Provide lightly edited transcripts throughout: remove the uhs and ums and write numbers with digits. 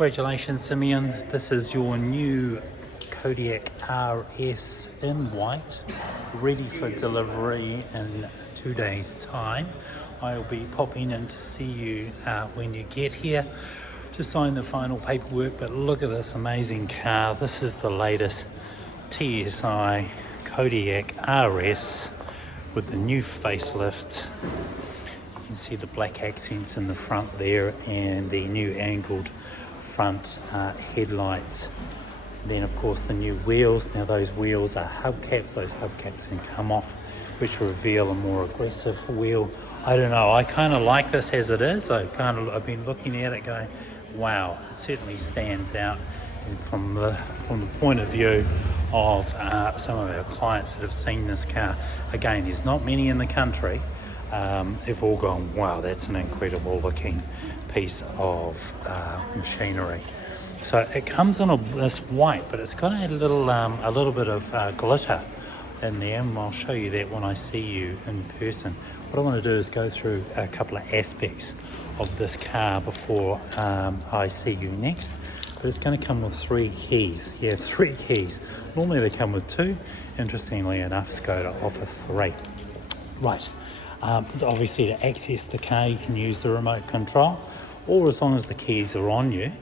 Congratulations, Simeon. This is your new Kodiaq RS in white, ready for delivery in 2 days' time. I'll be popping in to see you when you get here to sign the final paperwork, but look at this amazing car. This is the latest TSI Kodiaq RS with the new facelift. You can see the black accents in the front there and the new angled front headlights. Then of course the new wheels. Now those wheels are hubcaps. Those hubcaps can come off, which reveal a more aggressive wheel. I don't know, I kind of like this as it is. I've been looking at it going, wow, it certainly stands out. And from the point of view of some of our clients that have seen this car, again, there's not many in the country. They've all gone, wow, that's an incredible looking piece of machinery. So it comes in this white, but it's got a little bit of glitter in there, and I'll show you that when I see you in person. What I want to do is go through a couple of aspects of this car before I see you next. But it's going to come with 3 keys. Yeah, 3 keys. Normally they come with 2. Interestingly enough, Skoda offer 3. Right. Obviously, to access the car, you can use the remote control, or as long as the keys are on you,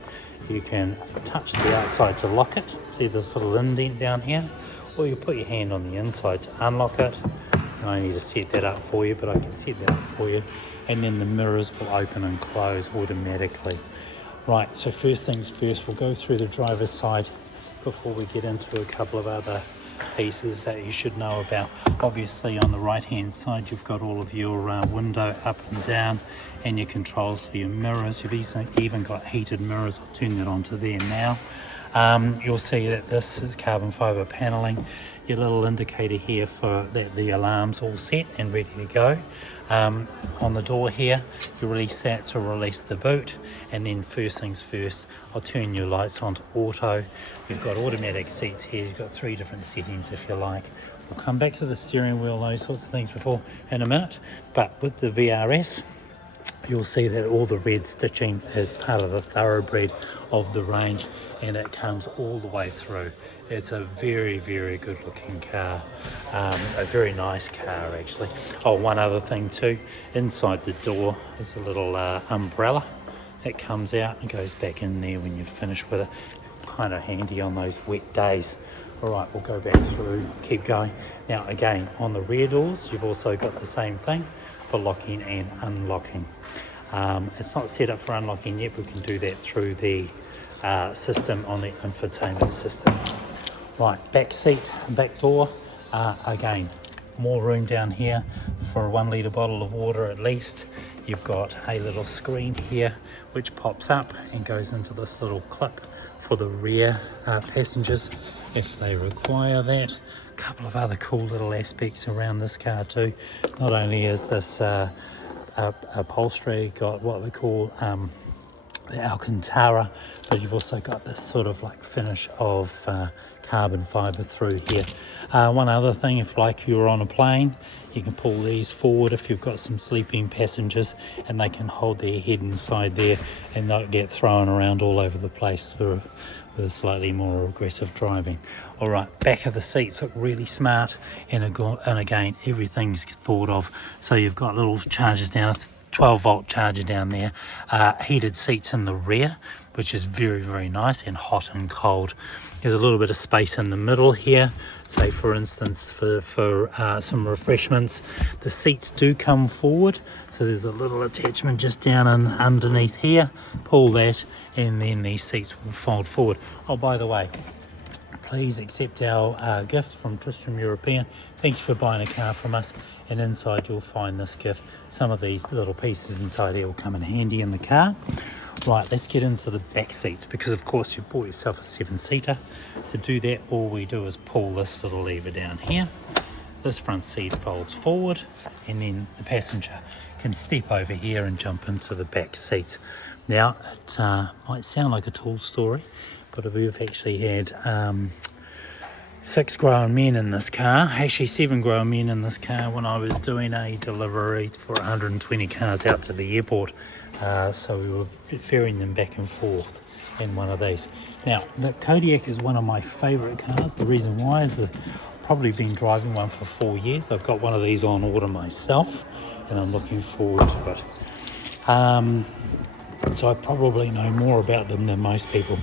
you can touch the outside to lock it. See this little indent down here? Or you put your hand on the inside to unlock it. And I need to set that up for you, but I can set that up for you. And then the mirrors will open and close automatically. Right, so first things first, we'll go through the driver's side before we get into a couple of other pieces that you should know about. Obviously on the right hand side you've got all of your window up and down and your controls for your mirrors. You've even got heated mirrors. I'll turn that onto there now. You'll see that this is carbon fibre paneling. Your little indicator here for that the alarm's all set and ready to go. On the door here, you release that to release the boot, and then first things first, I'll turn your lights on to auto. You've got automatic seats here. You've got 3 different settings if you like. We'll come back to the steering wheel, those sorts of things before in a minute, but with the VRS, you'll see that all the red stitching is part of the thoroughbred of the range, and it comes all the way through. It's a very, very good looking car, a very nice car actually. Oh, one other thing too, inside the door is a little umbrella that comes out and goes back in there when you've finished with it. Kind of handy on those wet days. All right, we'll go back through, keep going. Now again, on the rear doors, you've also got the same thing for locking and unlocking. It's not set up for unlocking yet. We can do that through the system on the infotainment system. Right, back seat, back door. Again, more room down here for a 1 litre bottle of water at least. You've got a little screen here which pops up and goes into this little clip for the rear passengers if they require that. A couple of other cool little aspects around this car too. Not only is this upholstery got what we call the Alcantara, but you've also got this sort of like finish of carbon fibre through here. One other thing, if like you're on a plane, you can pull these forward if you've got some sleeping passengers, and they can hold their head inside there and not get thrown around all over the place with a slightly more aggressive driving. All right, back of the seats look really smart, and again, everything's thought of. So you've got little chargers down, 12-volt charger down there, heated seats in the rear, which is very, very nice, and hot and cold. There's a little bit of space in the middle here, say for instance for some refreshments. The seats do come forward, so there's a little attachment just down and underneath here. Pull that and then these seats will fold forward. Oh, by the way, please accept our gift from Tristram European. Thank you for buying a car from us, and inside you'll find this gift. Some of these little pieces inside here will come in handy in the car. Right, let's get into the back seats, because of course you've bought yourself a 7-seater. To do that, all we do is pull this little lever down here. This front seat folds forward, and then the passenger can step over here and jump into the back seat. Now, it might sound like a tall story, but we've actually had 6 grown men in this car, actually 7 grown men in this car when I was doing a delivery for 120 cars out to the airport. so we were ferrying them back and forth in one of these. Now, the Kodiaq is one of my favourite cars. The reason why is that I've probably been driving one for 4 years. I've got one of these on order myself, and I'm looking forward to it. So I probably know more about them than most people.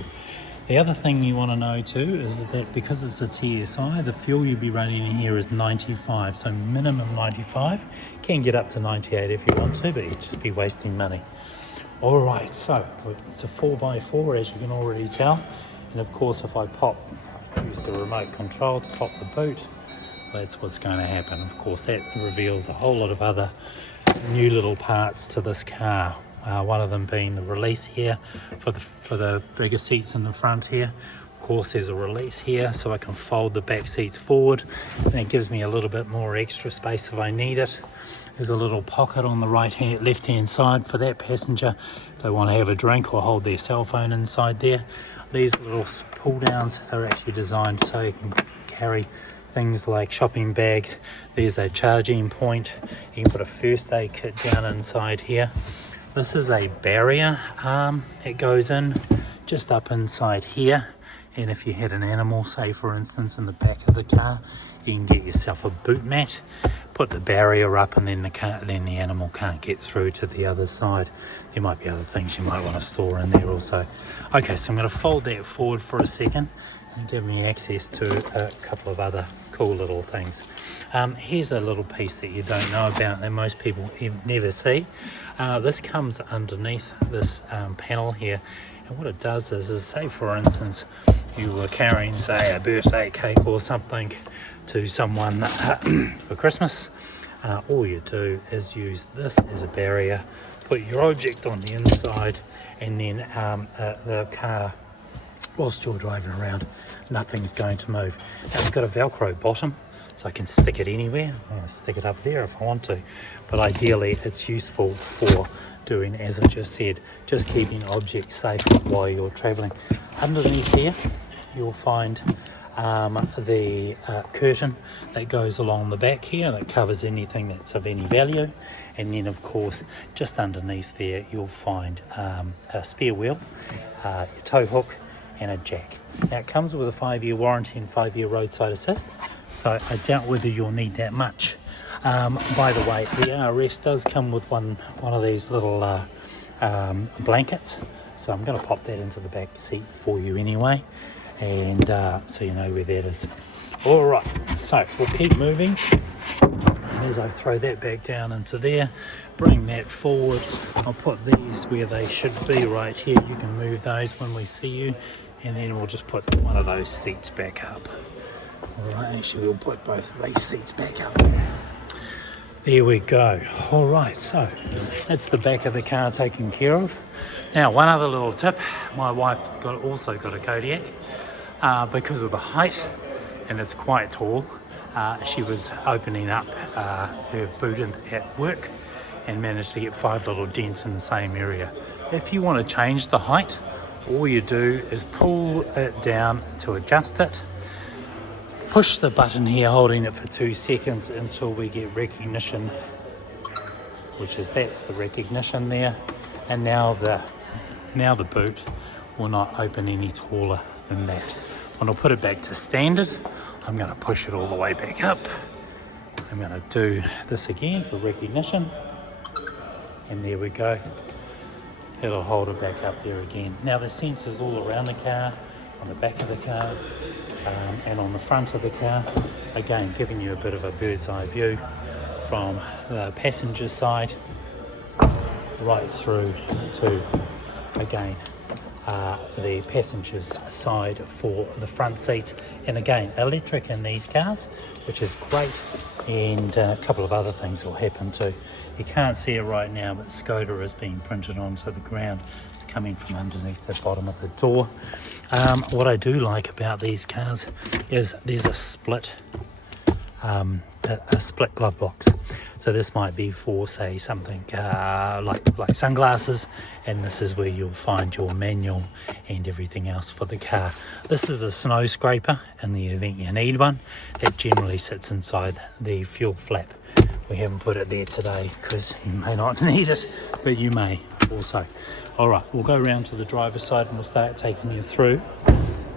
The other thing you want to know too is that because it's a TSI, the fuel you'll be running in here is 95, so minimum 95. Can get up to 98 if you want to, but you'd just be wasting money. All right, so it's a 4x4 as you can already tell, and of course if I use the remote control to pop the boot, that's what's going to happen. Of course that reveals a whole lot of other new little parts to this car. One of them being the release here for the bigger seats in the front here. Of course there's a release here so I can fold the back seats forward, and it gives me a little bit more extra space if I need it. There's a little pocket on the left hand side for that passenger if they want to have a drink or hold their cell phone inside there. These little pull downs are actually designed so you can carry things like shopping bags. There's a charging point. You can put a first aid kit down inside here. This is a barrier arm. It goes in just up inside here, and if you had an animal, say for instance in the back of the car, you can get yourself a boot mat, put the barrier up, and then the animal can't get through to the other side. There might be other things you might want to store in there also. Okay, so I'm going to fold that forward for a second and give me access to a couple of other cool little things. Here's a little piece that you don't know about that most people never see. This comes underneath this panel here, and what it does is say for instance you were carrying say a birthday cake or something to someone for Christmas. All you do is use this as a barrier, put your object on the inside, and then the car, whilst you're driving around, nothing's going to move. Now it's got a Velcro bottom, so I can stick it anywhere. I'm going to stick it up there if I want to, but ideally it's useful for doing, as I just said, just keeping objects safe while you're traveling. Underneath here you'll find the curtain that goes along the back here that covers anything that's of any value, and then of course just underneath there you'll find a spare wheel, your tow hook, and a jack. Now it comes with a 5-year warranty and 5-year roadside assist, so I doubt whether you'll need that much. By the way, the RS does come with one of these little blankets, so I'm going to pop that into the back seat for you anyway, and so you know where that is. Alright, so we'll keep moving, and as I throw that back down into there, bring that forward, I'll put these where they should be right here. You can move those when we see you, and then we'll just put one of those seats back up. Alright, actually we'll put both of these seats back up. There we go. Alright, so that's the back of the car taken care of. Now one other little tip, my wife's also got a Kodiaq. Because of the height, and it's quite tall, she was opening up her boot at work and managed to get 5 little dents in the same area. If you want to change the height, all you do is pull it down to adjust it, push the button here holding it for 2 seconds until we get recognition, that's the recognition there, and now the boot will not open any taller than that. When I put it back to standard, I'm going to push it all the way back up. I'm going to do this again for recognition, and there we go. It'll hold it back up there again. Now the sensors all around the car, on the back of the car, and on the front of the car, again giving you a bit of a bird's eye view from the passenger side right through to, again, the passenger's side for the front seats. And again, electric in these cars, which is great, and a couple of other things will happen too. You can't see it right now, but Skoda is being printed onto the ground. It's coming from underneath the bottom of the door. What I do like about these cars is there's a split glove box. So this might be for, say, something like sunglasses, and this is where you'll find your manual and everything else for the car. This is a snow scraper in the event you need one. That generally sits inside the fuel flap. We haven't put it there today because you may not need it, but you may. also. All right, we'll go around to the driver's side and we'll start taking you through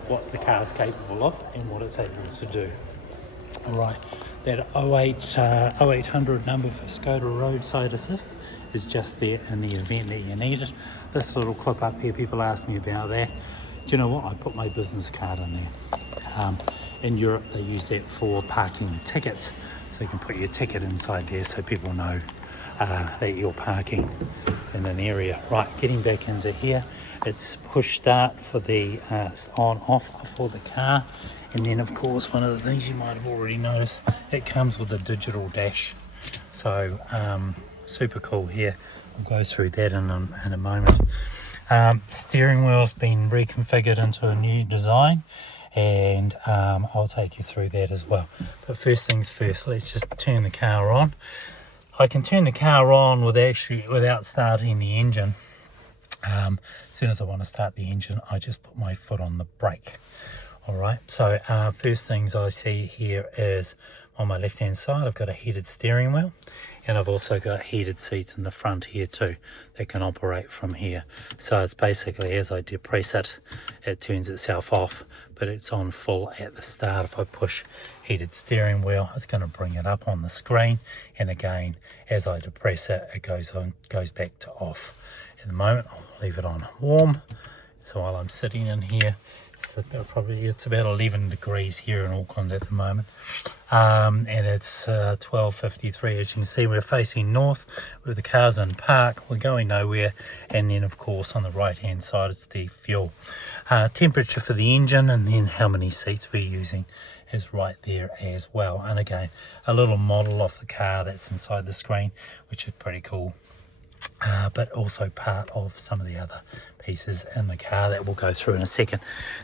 what the car is capable of and what it's able to do. All right, that 0800 number for Skoda Roadside Assist is just there in the event that you need it. This little clip up here, people ask me about that. Do you know what? I put my business card in there. In Europe, they use that for parking tickets. So you can put your ticket inside there so people know that you're parking in an area. Right, getting back into here, it's push start for the on off for the car. And then of course, one of the things you might have already noticed, it comes with a digital dash. So super cool here. We'll go through that in a moment. Steering wheel's been reconfigured into a new design, and I'll take you through that as well. But first things first, let's just turn the car on. I can turn the car on without starting the engine. As soon as I want to start the engine, I just put my foot on the brake. All right, so first things I see here is on my left hand side, I've got a heated steering wheel, and I've also got heated seats in the front here too that can operate from here. So it's basically, as I depress it, it turns itself off, but it's on full at the start. If I push heated steering wheel, it's going to bring it up on the screen, and again, as I depress it, it goes back to off. At the moment, I'll leave it on warm. So while I'm sitting in here, it's about 11 degrees here in Auckland at the moment, and it's 12:53. As you can see, we're facing north with the cars in park. We're going nowhere. And then of course on the right hand side, it's the fuel temperature for the engine, and then how many seats we're using is right there as well. And again, a little model of the car that's inside the screen, which is pretty cool. But also part of some of the other pieces in the car that we'll go through in a second.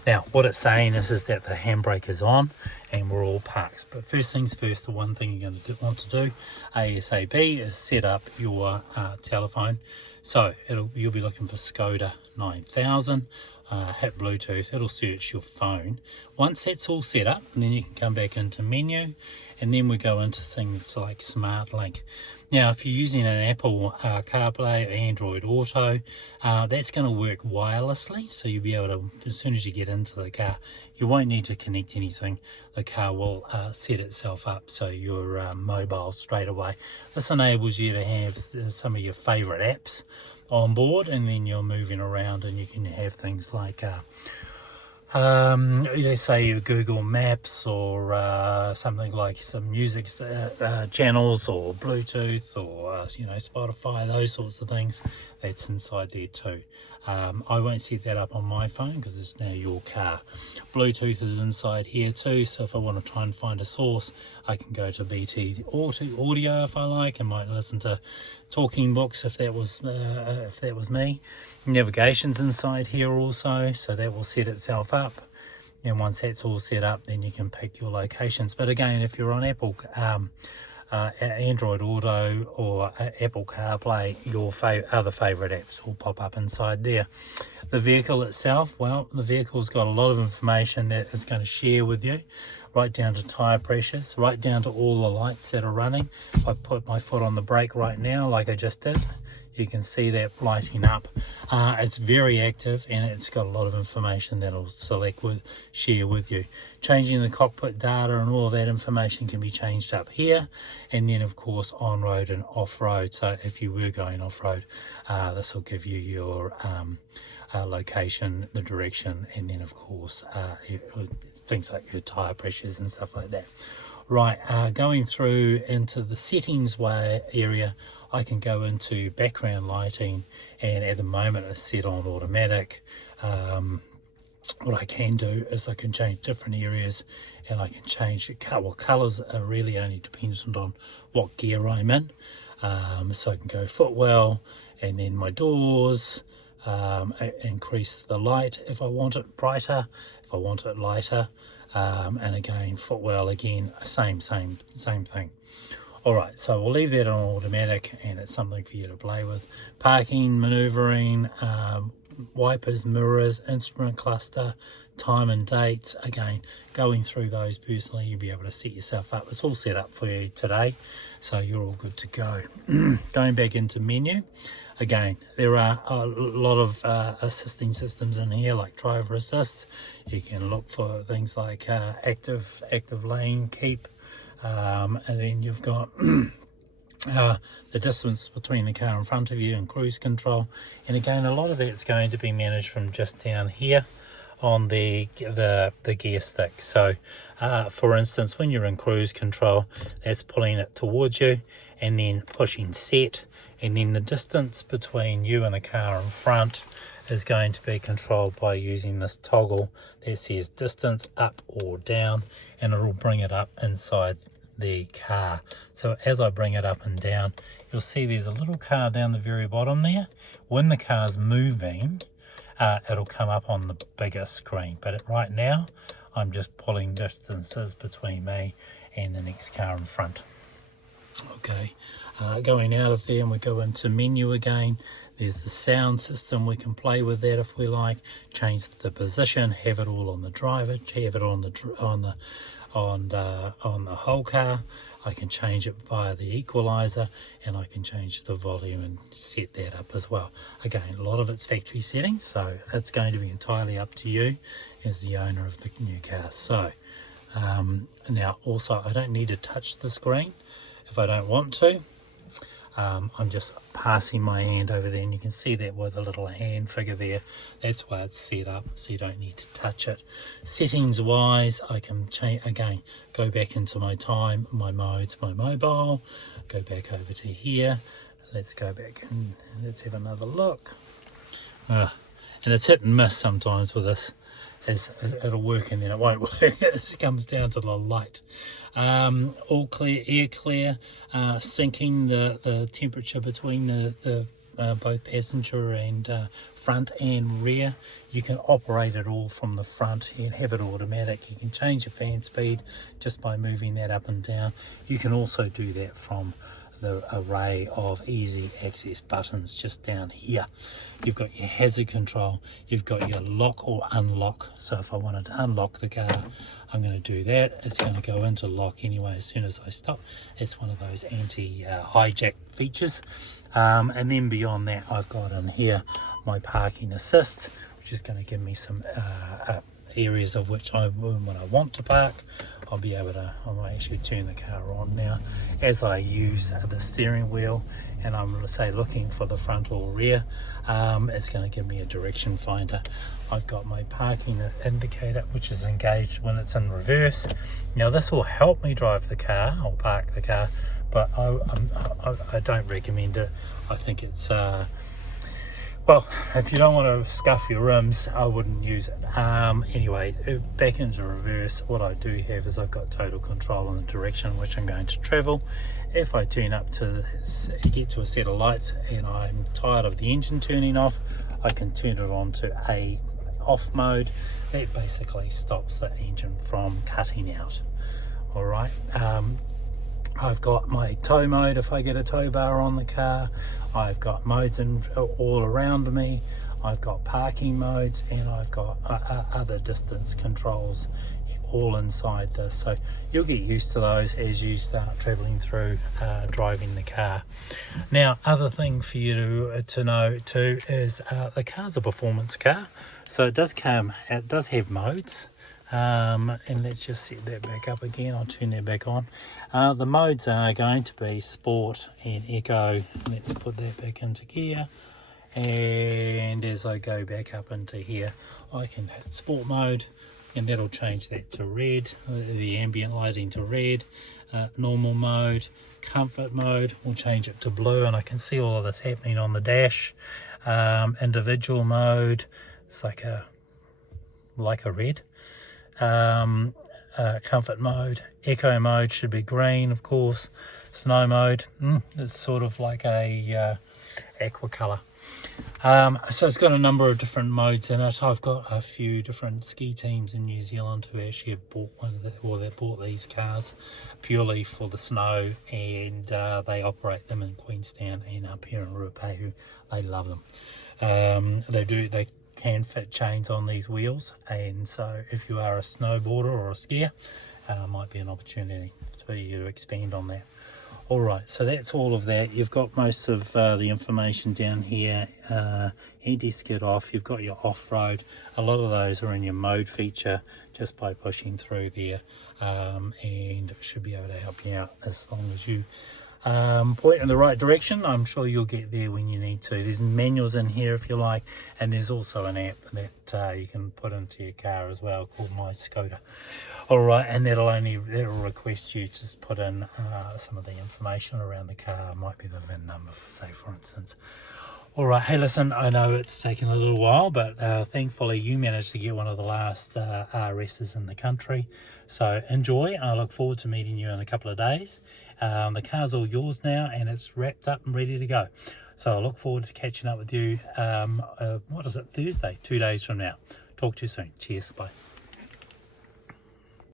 Now, what it's saying is that the handbrake is on and we're all parked. But first things first, the one thing you're going to want to do ASAP is set up your telephone. So you'll be looking for Skoda 9000. Hit Bluetooth, it'll search your phone. Once that's all set up, and then you can come back into menu, and then we go into things like Smart Link. Now, if you're using an Apple CarPlay or Android Auto, that's going to work wirelessly, so you'll be able to, as soon as you get into the car, you won't need to connect anything. The car will set itself up so you're mobile straight away. This enables you to have some of your favorite apps on board, and then you're moving around and you can have things like let's say your Google Maps, or something like some music channels, or Bluetooth, or Spotify, those sorts of things. That's inside there too. I won't set that up on my phone because it's now your car. Bluetooth is inside here too, so if I want to try and find a source, I can go to BT Audio if I like, and might listen to Talking Books if that was me. Navigation's inside here also, so that will set itself up. And once that's all set up, then you can pick your locations. But again, if you're on Apple Android Auto or Apple CarPlay, your other favorite apps will pop up inside there. The vehicle itself, well, the vehicle's got a lot of information that it's going to share with you, right down to tire pressures, right down to all the lights that are running. If I put my foot on the brake right now, like I just did, you can see that lighting up. It's very active, and it's got a lot of information that it'll share with you. Changing the cockpit data and all of that information can be changed up here, and then of course on-road and off-road. So if you were going off-road, this will give you your location, the direction, and then of course things like your tire pressures and stuff like that. Right, going through into the settings area, I can go into background lighting, and at the moment it's set on automatic. What I can do is I can change different areas, and I can change the color. Well, colors are really only dependent on what gear I'm in. So I can go footwell, and then my doors, increase the light if I want it brighter, if I want it lighter, and again footwell again, same thing. Alright, so we'll leave that on automatic, and it's something for you to play with. Parking, manoeuvring, wipers, mirrors, instrument cluster, time and dates. Again, going through those personally, you'll be able to set yourself up. It's all set up for you today, so you're all good to go. Going back into menu, Again, there are a lot of assisting systems in here, like driver assist. You can look for things like active lane keep, and then you've got the distance between the car in front of you and cruise control. And again, a lot of it's going to be managed from just down here on the gear stick. So for instance, when you're in cruise control, that's pulling it towards you and then pushing set, and then the distance between you and the car in front is going to be controlled by using this toggle that says distance up or down, and it'll bring it up inside the car. So as I bring it up and down, you'll see there's a little car down the very bottom there. When the car's moving, it'll come up on the bigger screen, but right now I'm just pulling distances between me and the next car in front. Okay, going out of there, and we go into menu again. There's the sound system. We can play with that if we like, change the position, have it all on the driver, have it on the whole car. I can change it via the equalizer, and I can change the volume and set that up as well. Again, a lot of it's factory settings, so it's going to be entirely up to you as the owner of the new car. So now also, I don't need to touch the screen if I don't want to. I'm just passing my hand over there, and you can see that with a little hand figure there. That's why it's set up, so you don't need to touch it. Settings wise, I can change again, go back into my time, my modes, my mobile, go back over to here. Let's go back and let's have another look. And it's hit and miss sometimes with this, as it'll work and then it won't work. It comes down to the light. All clear, air clear, syncing the temperature between the both passenger and front and rear. You can operate it all from the front and have it automatic. You can change your fan speed just by moving that up and down. You can also do that from the array of easy access buttons just down here. You've got your hazard control, you've got your lock or unlock. So if I wanted to unlock the car, I'm going to do that. It's going to go into lock anyway as soon as I stop. It's one of those anti-hijack features. And then beyond that, I've got in here my parking assist, which is going to give me some areas of which when I want to park, I'll be able to, I might actually turn the car on now as I use the steering wheel, and I'm going to say looking for the front or rear. It's going to give me a direction finder. I've got my parking indicator, which is engaged when it's in reverse. Now this will help me drive the car or park the car, but I don't recommend it. I think it's well, if you don't want to scuff your rims, I wouldn't use it. Anyway, back into reverse, what I do have is I've got total control in the direction in which I'm going to travel. If I turn up to get to a set of lights and I'm tired of the engine turning off, I can turn it on to a off mode. That basically stops the engine from cutting out. All right. I've got my tow mode if I get a tow bar on the car. I've got modes all around me. I've got parking modes, and I've got other distance controls all inside this. So you'll get used to those as you start traveling through driving the car. Now, other thing for you to know too is the car's a performance car, so it does have modes. And let's just set that back up again. I'll turn that back on. The modes are going to be Sport and Eco. Let's put that back into gear, and as I go back up into here, I can hit Sport mode, and that'll change that to red, the ambient lighting to red. Normal mode, comfort mode, we'll change it to blue, and I can see all of this happening on the dash. Individual mode, it's like a red. Comfort mode, eco mode should be green, of course. Snow mode, it's sort of like a aqua color. So it's got a number of different modes in it. I've got a few different ski teams in New Zealand who actually have bought they bought these cars purely for the snow, and they operate them in Queenstown and up here in Ruapehu. They love them. They can fit chains on these wheels, and so if you are a snowboarder or a skier, might be an opportunity for you to expand on that. All right, so that's all of that. You've got most of the information down here. Anti-skid off, you've got your off-road. A lot of those are in your mode feature just by pushing through there, and should be able to help you out as long as you point in the right direction. I'm sure you'll get there when you need to. There's manuals in here if you like, and there's also an app that you can put into your car as well called My Skoda. All right, and that'll request you to just put in some of the information around the car. Might be the VIN number, say, for instance. All right, hey, listen, I know it's taken a little while, but thankfully you managed to get one of the last RSs in the country. So enjoy. I look forward to meeting you in a couple of days. The car's all yours now, and it's wrapped up and ready to go. So I look forward to catching up with you, what is it, Thursday, 2 days from now. Talk to you soon. Cheers, bye.